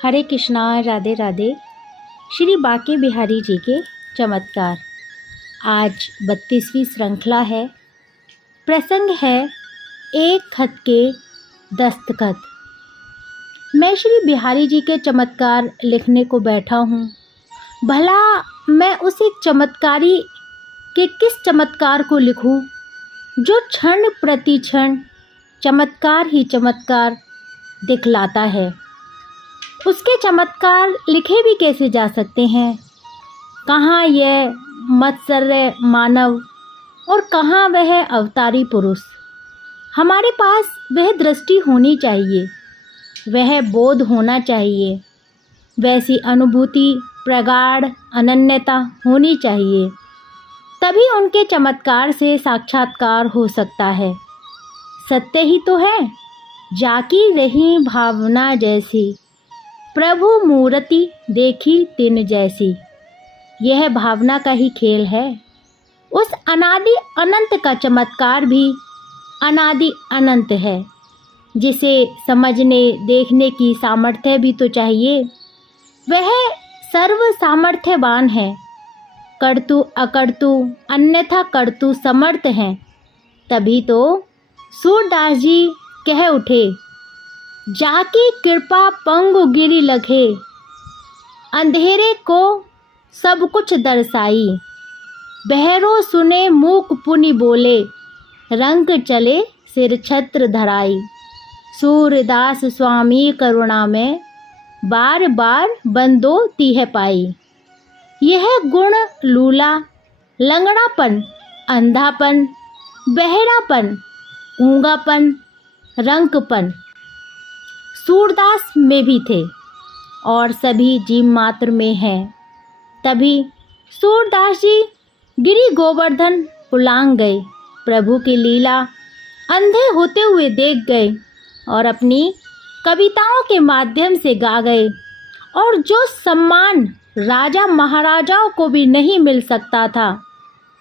हरे कृष्णा, राधे राधे। श्री बांके बिहारी जी के चमत्कार। आज 32वीं श्रृंखला है। प्रसंग है एक खत के दस्तखत। मैं श्री बिहारी जी के चमत्कार लिखने को बैठा हूँ। भला मैं उस एक चमत्कारी के किस चमत्कार को लिखूँ जो क्षण प्रति क्षण चमत्कार ही चमत्कार दिखलाता है। उसके चमत्कार लिखे भी कैसे जा सकते हैं? कहाँ यह मत्सर्य मानव और कहाँ वह अवतारी पुरुष। हमारे पास वह दृष्टि होनी चाहिए, वह बोध होना चाहिए, वैसी अनुभूति प्रगाढ़ अनन्यता होनी चाहिए, तभी उनके चमत्कार से साक्षात्कार हो सकता है। सत्य ही तो है, जाकी रही भावना जैसी, प्रभु मूर्ति देखी तिन जैसी। यह भावना का ही खेल है। उस अनादि अनंत का चमत्कार भी अनादि अनंत है, जिसे समझने देखने की सामर्थ्य भी तो चाहिए। वह सर्व सामर्थ्यवान है, कर्तु अकर्तु अन्यथा कर्तु समर्थ हैं। तभी तो सूरदास जी कह उठे, जाकी कृपा पंगु गिरि लगे, अंधेरे को सब कुछ दर्शाई। बहरो सुने मूक पुनि बोले, रंग चले सिर छत्र धराई। सूरदास स्वामी करुणा में बार बार बंदो तीह पाई। यह गुण लूला लंगड़ापन, अंधापन, बहरापन, गूंगापन, रंकपन सूरदास में भी थे और सभी जीव मात्र में हैं। तभी सूरदास जी गिरि गोवर्धन उलांग गए, प्रभु की लीला अंधे होते हुए देख गए और अपनी कविताओं के माध्यम से गा गए। और जो सम्मान राजा महाराजाओं को भी नहीं मिल सकता था,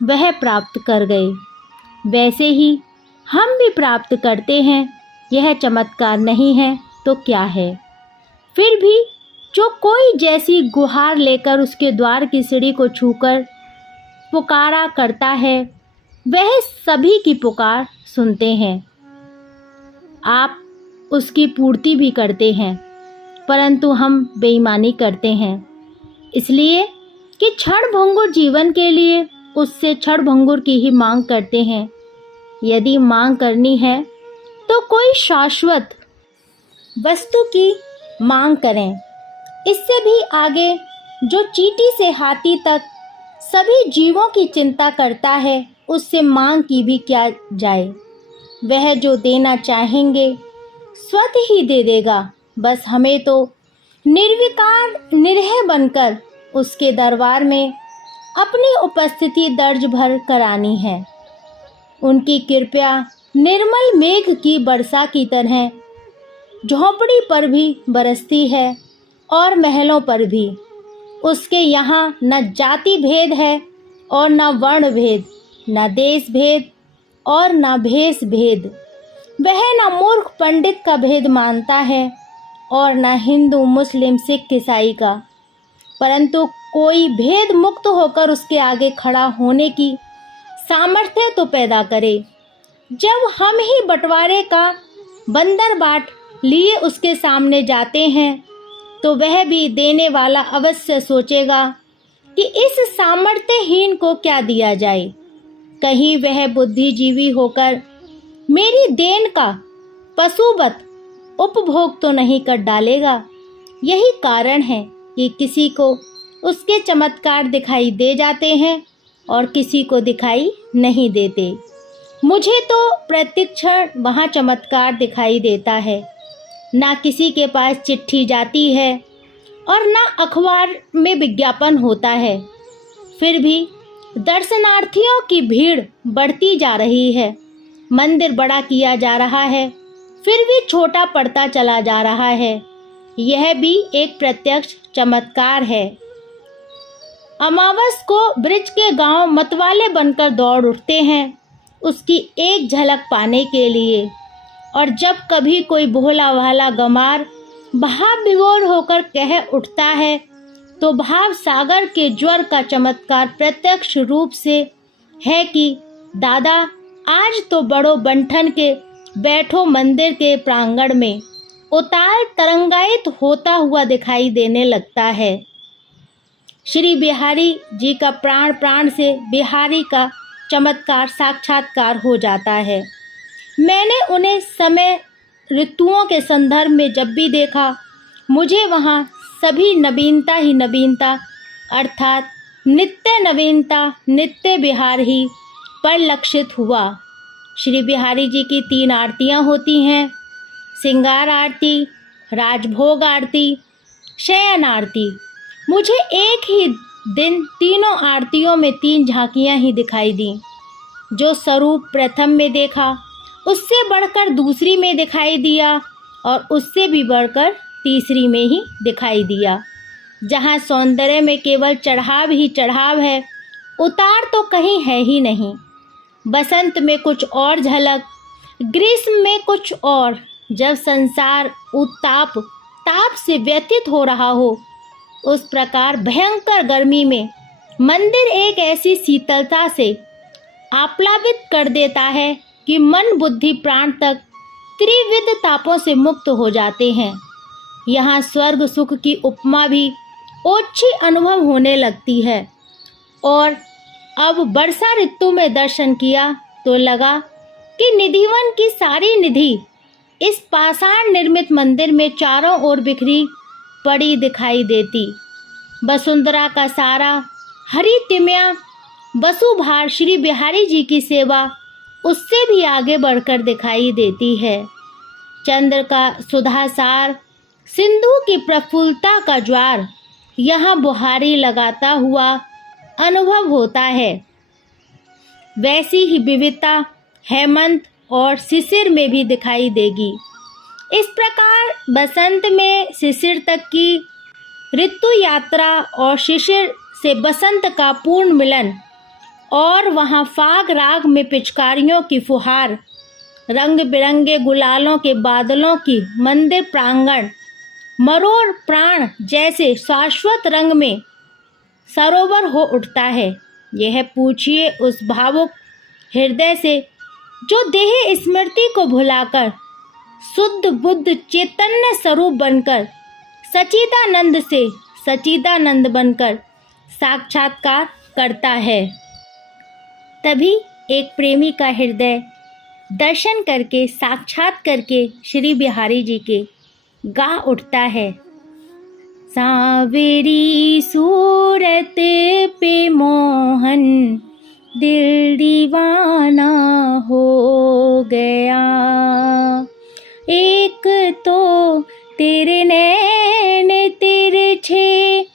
वह प्राप्त कर गए। वैसे ही हम भी प्राप्त करते हैं। यह चमत्कार नहीं है तो क्या है? फिर भी जो कोई जैसी गुहार लेकर उसके द्वार की सीढ़ी को छूकर पुकारा करता है, वह सभी की पुकार सुनते हैं। आप उसकी पूर्ति भी करते हैं, परंतु हम बेईमानी करते हैं, इसलिए कि क्षणभंगुर जीवन के लिए उससे क्षणभंगुर की ही मांग करते हैं। यदि मांग करनी है तो कोई शाश्वत वस्तु की मांग करें। इससे भी आगे जो चींटी से हाथी तक सभी जीवों की चिंता करता है, उससे मांग की भी क्या जाए। वह जो देना चाहेंगे स्वतः ही दे देगा। बस हमें तो निर्विकार निरह बनकर उसके दरबार में अपनी उपस्थिति दर्ज भर करानी है। उनकी कृपा निर्मल मेघ की वर्षा की तरह झोंपड़ी पर भी बरसती है और महलों पर भी। उसके यहाँ न जाति भेद है और न वर्ण भेद, न देश भेद और न भेष भेद। वह न मूर्ख पंडित का भेद मानता है और न हिंदू मुस्लिम सिख ईसाई का, परंतु कोई भेद मुक्त होकर उसके आगे खड़ा होने की सामर्थ्य तो पैदा करे। जब हम ही बंटवारे का बंदर बाट लिए उसके सामने जाते हैं, तो वह भी देने वाला अवश्य सोचेगा कि इस सामर्थ्यहीन को क्या दिया जाए। कहीं वह बुद्धिजीवी होकर मेरी देन का पशुवत उपभोग तो नहीं कर डालेगा। यही कारण है कि किसी को उसके चमत्कार दिखाई दे जाते हैं और किसी को दिखाई नहीं देते। मुझे तो प्रतिक्षण वहाँ चमत्कार दिखाई देता है। ना किसी के पास चिट्ठी जाती है और ना अखबार में विज्ञापन होता है। फिर भी दर्शनार्थियों की भीड़ बढ़ती जा रही है। मंदिर बड़ा किया जा रहा है, फिर भी छोटा पड़ता चला जा रहा है। यह भी एक प्रत्यक्ष चमत्कार है। अमावस को ब्रिज के गांव मतवाले बनकर दौड़ उठते हैं उसकी एक झलक पाने के लिए। और जब कभी कोई भोला भाला गंवार भाव विभोर होकर कह उठता है तो भाव सागर के ज्वर का चमत्कार प्रत्यक्ष रूप से है कि दादा आज तो बड़ो बंठन के बैठो मंदिर के प्रांगण में उताल तरंगायित होता हुआ दिखाई देने लगता है। श्री बिहारी जी का प्राण प्राण से बिहारी का चमत्कार साक्षात्कार हो जाता है। मैंने उन्हें समय ऋतुओं के संदर्भ में जब भी देखा, मुझे वहाँ सभी नवीनता ही नवीनता अर्थात नित्य नवीनता, नित्य बिहार ही परिलक्षित हुआ। श्री बिहारी जी की 3 आरतियाँ होती हैं, श्रृंगार आरती, राजभोग आरती, शयन आरती। मुझे एक ही दिन तीनों आरतियों में 3 झांकियाँ ही दिखाई दी। जो स्वरूप प्रथम में देखा उससे बढ़कर दूसरी में दिखाई दिया और उससे भी बढ़कर तीसरी में ही दिखाई दिया। जहाँ सौंदर्य में केवल चढ़ाव ही चढ़ाव है, उतार तो कहीं है ही नहीं। बसंत में कुछ और झलक, ग्रीष्म में कुछ और। जब संसार उत्ताप ताप से व्यतीत हो रहा हो, उस प्रकार भयंकर गर्मी में मंदिर एक ऐसी शीतलता से आप्लावित कर देता है कि मन बुद्धि प्राण तक त्रिविध तापों से मुक्त हो जाते हैं। यहाँ स्वर्ग सुख की उपमा भी ओछी अनुभव होने लगती है। और अब वर्षा ऋतु में दर्शन किया तो लगा कि निधिवन की सारी निधि इस पाषाण निर्मित मंदिर में चारों ओर बिखरी पड़ी दिखाई देती। वसुंधरा का सारा हरी तिम्या वसुभार श्री बिहारी जी की सेवा उससे भी आगे बढ़कर दिखाई देती है। चंद्र का सुधासार, सिंधु की प्रफुल्लता का ज्वार यहाँ बुहारी लगाता हुआ अनुभव होता है। वैसी ही विविधता हेमंत और शिशिर में भी दिखाई देगी। इस प्रकार बसंत में शिशिर तक की ऋतु यात्रा और शिशिर से बसंत का पूर्ण मिलन, और वहाँ फाग राग में पिचकारियों की फुहार, रंग बिरंगे गुलालों के बादलों की मंदिर प्रांगण, मरोड़ प्राण जैसे शाश्वत रंग में सरोवर हो उठता है। यह पूछिए उस भावुक हृदय से जो देह स्मृति को भुलाकर शुद्ध बुद्ध चैतन्य स्वरूप बनकर सच्चिदानंद से सच्चिदानंद बनकर साक्षात्कार करता है। तभी एक प्रेमी का हृदय दर्शन करके साक्षात करके श्री बिहारी जी के गा उठता है। सांवरी सूरत पे मोहन दिल दीवाना हो गया, एक तो तेरे नैन तिरछे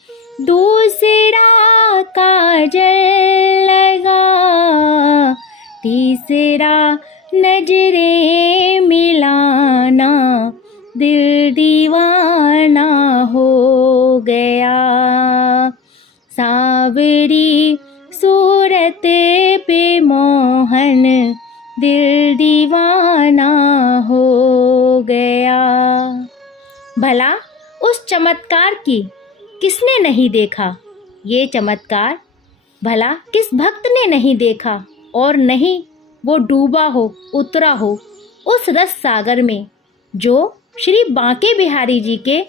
दूसरा काजल लगा, तीसरा नजरें मिलाना दिल दीवाना हो गया। सांवरी सूरत पे मोहन दिल दीवाना हो गया। भला उस चमत्कार की किसने नहीं देखा? ये चमत्कार भला किस भक्त ने नहीं देखा? और नहीं वो डूबा हो, उतरा हो उस रस सागर में जो श्री बांके बिहारी जी के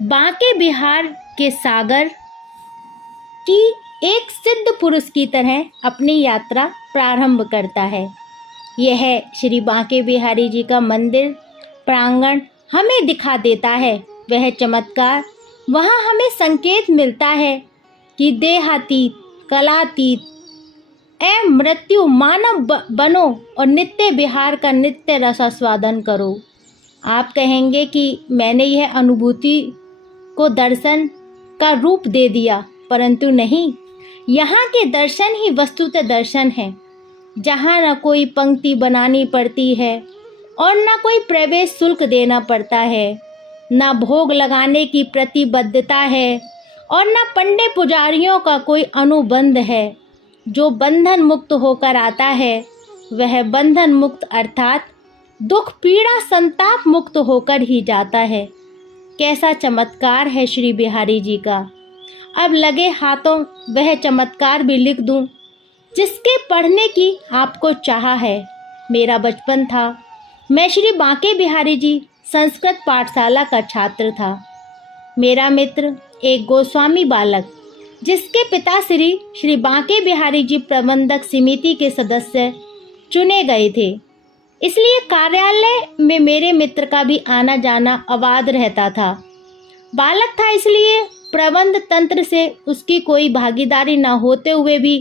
बांके बिहार के सागर की एक सिद्ध पुरुष की तरह अपनी यात्रा प्रारंभ करता है। यह श्री बांके बिहारी जी का मंदिर प्रांगण हमें दिखा देता है वह चमत्कार। वहाँ हमें संकेत मिलता है कि देहातीत, कलातीत एवं मृत्यु मानव बनो और नित्य बिहार का नित्य रसास्वादन करो। आप कहेंगे कि मैंने यह अनुभूति को दर्शन का रूप दे दिया, परंतु नहीं, यहाँ के दर्शन ही वस्तुतः दर्शन है, जहाँ न कोई पंक्ति बनानी पड़ती है और न कोई प्रवेश शुल्क देना पड़ता है, न भोग लगाने की प्रतिबद्धता है और न पंडे पुजारियों का कोई अनुबंध है। जो बंधन मुक्त होकर आता है वह बंधन मुक्त अर्थात दुख पीड़ा संताप मुक्त होकर ही जाता है। कैसा चमत्कार है श्री बिहारी जी का। अब लगे हाथों वह चमत्कार भी लिख दूं, जिसके पढ़ने की आपको चाह है। मेरा बचपन था, मैं श्री बांके बिहारी जी संस्कृत पाठशाला का छात्र था। मेरा मित्र एक गोस्वामी बालक, जिसके पिता श्री बांके बिहारी जी प्रबंधक समिति के सदस्य चुने गए थे, इसलिए कार्यालय में मेरे मित्र का भी आना जाना अबाध रहता था। बालक था, इसलिए प्रबंध तंत्र से उसकी कोई भागीदारी न होते हुए भी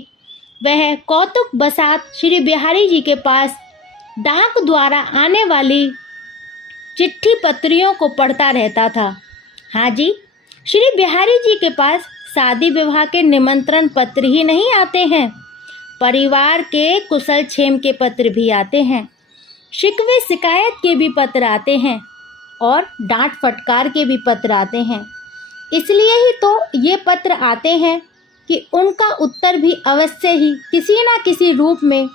वह कौतुक बसात श्री बिहारी जी के पास डाक द्वारा आने वाली चिट्ठी पत्रियों को पढ़ता रहता था। हाँ जी, श्री बिहारी जी के पास शादी विवाह के निमंत्रण पत्र ही नहीं आते हैं, परिवार के कुशल क्षेम के पत्र भी आते हैं, शिकवे शिकायत के भी पत्र आते हैं और डांट फटकार के भी पत्र आते हैं। इसलिए ही तो ये पत्र आते हैं कि उनका उत्तर भी अवश्य ही किसी न किसी रूप में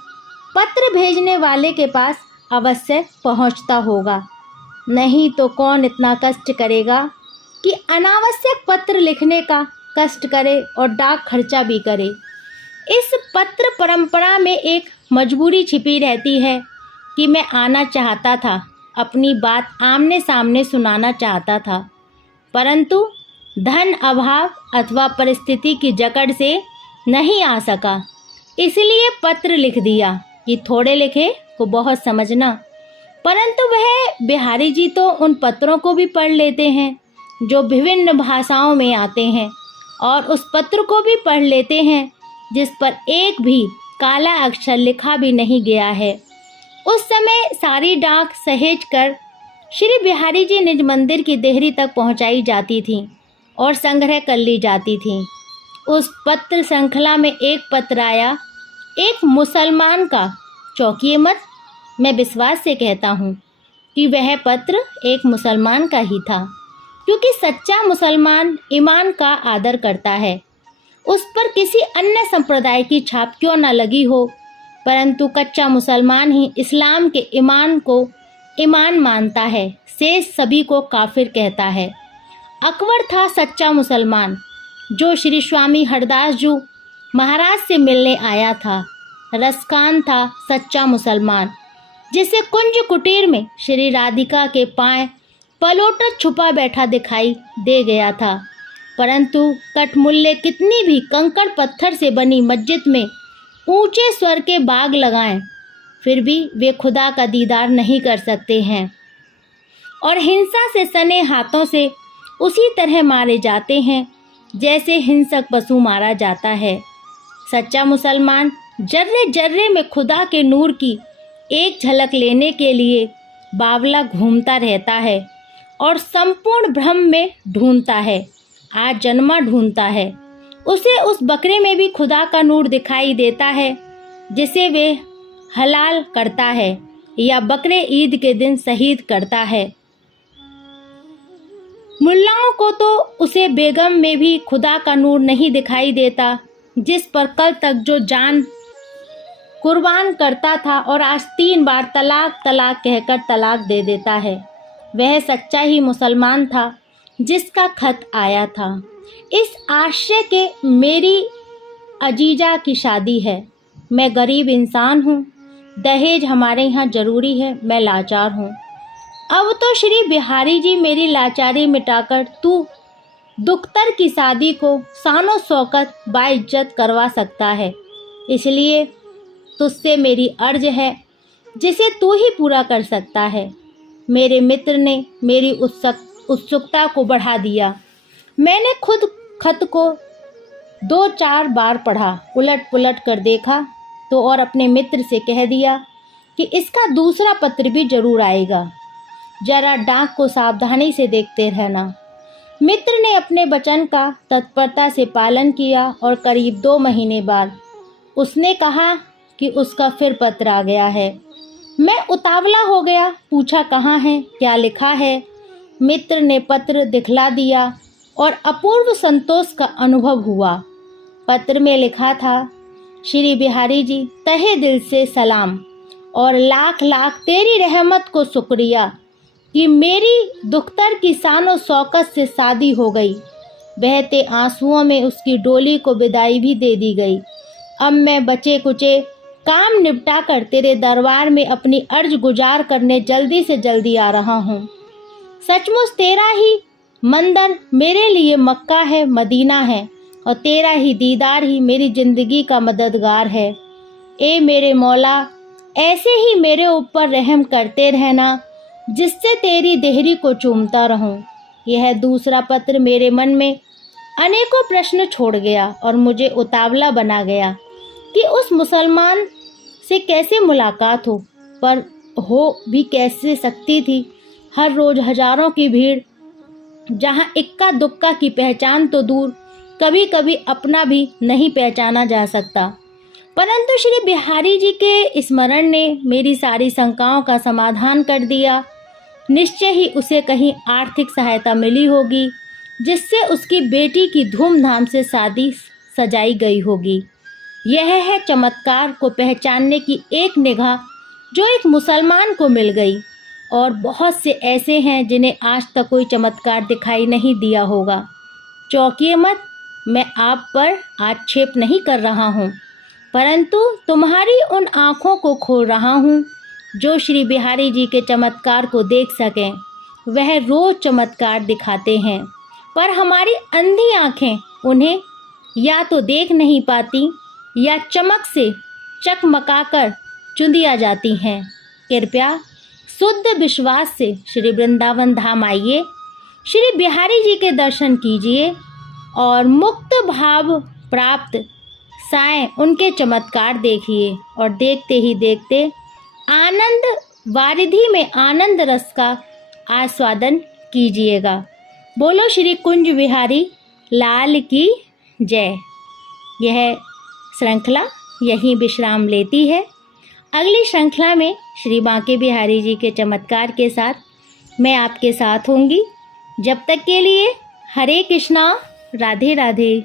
पत्र भेजने वाले के पास अवश्य पहुंचता होगा। नहीं तो कौन इतना कष्ट करेगा कि अनावश्यक पत्र लिखने का कष्ट करे और डाक खर्चा भी करे। इस पत्र परंपरा में एक मजबूरी छिपी रहती है कि मैं आना चाहता था, अपनी बात आमने सामने सुनाना चाहता था, परंतु धन अभाव अथवा परिस्थिति की जकड़ से नहीं आ सका। इसलिए पत्र लिख दिया कि थोड़े लिखे को बहुत समझना। परंतु वह बिहारी जी तो उन पत्रों को भी पढ़ लेते हैं जो विभिन्न भाषाओं में आते हैं, और उस पत्र को भी पढ़ लेते हैं जिस पर एक भी काला अक्षर लिखा भी नहीं गया है। उस समय सारी डाक सहेज कर श्री बिहारी जी निज मंदिर की देहरी तक पहुंचाई जाती थी और संग्रह कर ली जाती थी। उस पत्र श्रृंखला में एक पत्र आया, एक मुसलमान का। चौंकिए मत, मैं विश्वास से कहता हूँ कि वह पत्र एक मुसलमान का ही था, क्योंकि सच्चा मुसलमान ईमान का आदर करता है। उस पर किसी अन्य संप्रदाय की छाप क्यों न लगी हो, परंतु कच्चा मुसलमान ही इस्लाम के ईमान को ईमान मानता है, शेष सभी को काफिर कहता है। अकबर था सच्चा मुसलमान, जो श्री स्वामी हरदास जी महाराज से मिलने आया था। रसखान था सच्चा मुसलमान, जिसे कुंज कुटीर में श्री राधिका के पांव पलोटर छुपा बैठा दिखाई दे गया था, परंतु कठमुल्ले कितनी भी कंकड़ पत्थर से बनी मस्जिद में ऊंचे स्वर के बाग लगाएं, फिर भी वे खुदा का दीदार नहीं कर सकते हैं और हिंसा से सने हाथों से उसी तरह मारे जाते हैं जैसे हिंसक पशु मारा जाता है। सच्चा मुसलमान जर्रे जर्रे में खुदा के नूर की एक झलक लेने के लिए बावला घूमता रहता है और संपूर्ण भ्रम में ढूंढता है, आज जन्मा ढूंढता है। उसे उस बकरे में भी खुदा का नूर दिखाई देता है जिसे वे हलाल करता है या बकरे ईद के दिन शहीद करता है। मुल्लाओं को तो उसे बेगम में भी खुदा का नूर नहीं दिखाई देता, जिस पर कल तक जो जान कुर्बान करता था और आज 3 बार तलाक तलाक कहकर तलाक दे देता है। वह सच्चा ही मुसलमान था जिसका खत आया था। इस आशय के मेरी अजीजा की शादी है। मैं गरीब इंसान हूँ, दहेज हमारे यहाँ जरूरी है, मैं लाचार हूँ। अब तो श्री बिहारी जी मेरी लाचारी मिटाकर तू दुख्तर की शादी को शानो शौकत बाइज्जत करवा सकता है, इसलिए तुझसे मेरी अर्ज है जिसे तू ही पूरा कर सकता है। मेरे मित्र ने मेरी उत्सुकता को बढ़ा दिया। मैंने खुद खत को 2-4 बार पढ़ा, उलट पुलट कर देखा तो और अपने मित्र से कह दिया कि इसका दूसरा पत्र भी जरूर आएगा, जरा डाक को सावधानी से देखते रहना। मित्र ने अपने वचन का तत्परता से पालन किया और करीब 2 महीने बाद उसने कहा कि उसका फिर पत्र आ गया है। मैं उतावला हो गया, पूछा कहाँ है, क्या लिखा है। मित्र ने पत्र दिखला दिया और अपूर्व संतोष का अनुभव हुआ। पत्र में लिखा था, श्री बिहारी जी तहे दिल से सलाम और लाख लाख तेरी रहमत को शुक्रिया। कि मेरी दुख्तर की शानो शौकत से शादी हो गई। बहते आंसुओं में उसकी डोली को विदाई भी दे दी गई। अब मैं बचे कुचे काम निपटा कर तेरे दरबार में अपनी अर्ज गुजार करने जल्दी से जल्दी आ रहा हूँ। सचमुच तेरा ही मंदिर मेरे लिए मक्का है, मदीना है, और तेरा ही दीदार ही मेरी ज़िंदगी का मददगार है। ए मेरे मौला, ऐसे ही मेरे ऊपर रहम करते रहना, जिससे तेरी देहरी को चूमता रहूं। यह दूसरा पत्र मेरे मन में अनेकों प्रश्न छोड़ गया और मुझे उतावला बना गया कि उस मुसलमान से कैसे मुलाकात हो, पर हो भी कैसे सकती थी। हर रोज़ हजारों की भीड़, जहाँ इक्का दुक्का की पहचान तो दूर, कभी कभी अपना भी नहीं पहचाना जा सकता। परंतु श्री बिहारी जी के स्मरण ने मेरी सारी शंकाओं का समाधान कर दिया। निश्चय ही उसे कहीं आर्थिक सहायता मिली होगी, जिससे उसकी बेटी की धूमधाम से शादी सजाई गई होगी। यह है चमत्कार को पहचानने की एक निगाह जो एक मुसलमान को मिल गई, और बहुत से ऐसे हैं जिन्हें आज तक कोई चमत्कार दिखाई नहीं दिया होगा। चौंकिए मत, मैं आप पर आक्षेप नहीं कर रहा हूँ, परंतु तुम्हारी उन आँखों को खोल रहा हूँ जो श्री बिहारी जी के चमत्कार को देख सकें। वह रोज़ चमत्कार दिखाते हैं, पर हमारी अंधी आँखें उन्हें या तो देख नहीं पाती या चमक से चकमकाकर चुंदिया जाती हैं। कृपया शुद्ध विश्वास से श्री वृंदावन धाम आइए, श्री बिहारी जी के दर्शन कीजिए और मुक्त भाव प्राप्त साएं उनके चमत्कार देखिए, और देखते ही देखते आनंद वारिधि में आनंद रस का आस्वादन कीजिएगा। बोलो श्री कुंज बिहारी लाल की जय। यह श्रृंखला यहीं विश्राम लेती है। अगली श्रृंखला में श्री बांके बिहारी जी के चमत्कार के साथ मैं आपके साथ होंगी। जब तक के लिए हरे कृष्णा, राधे राधे।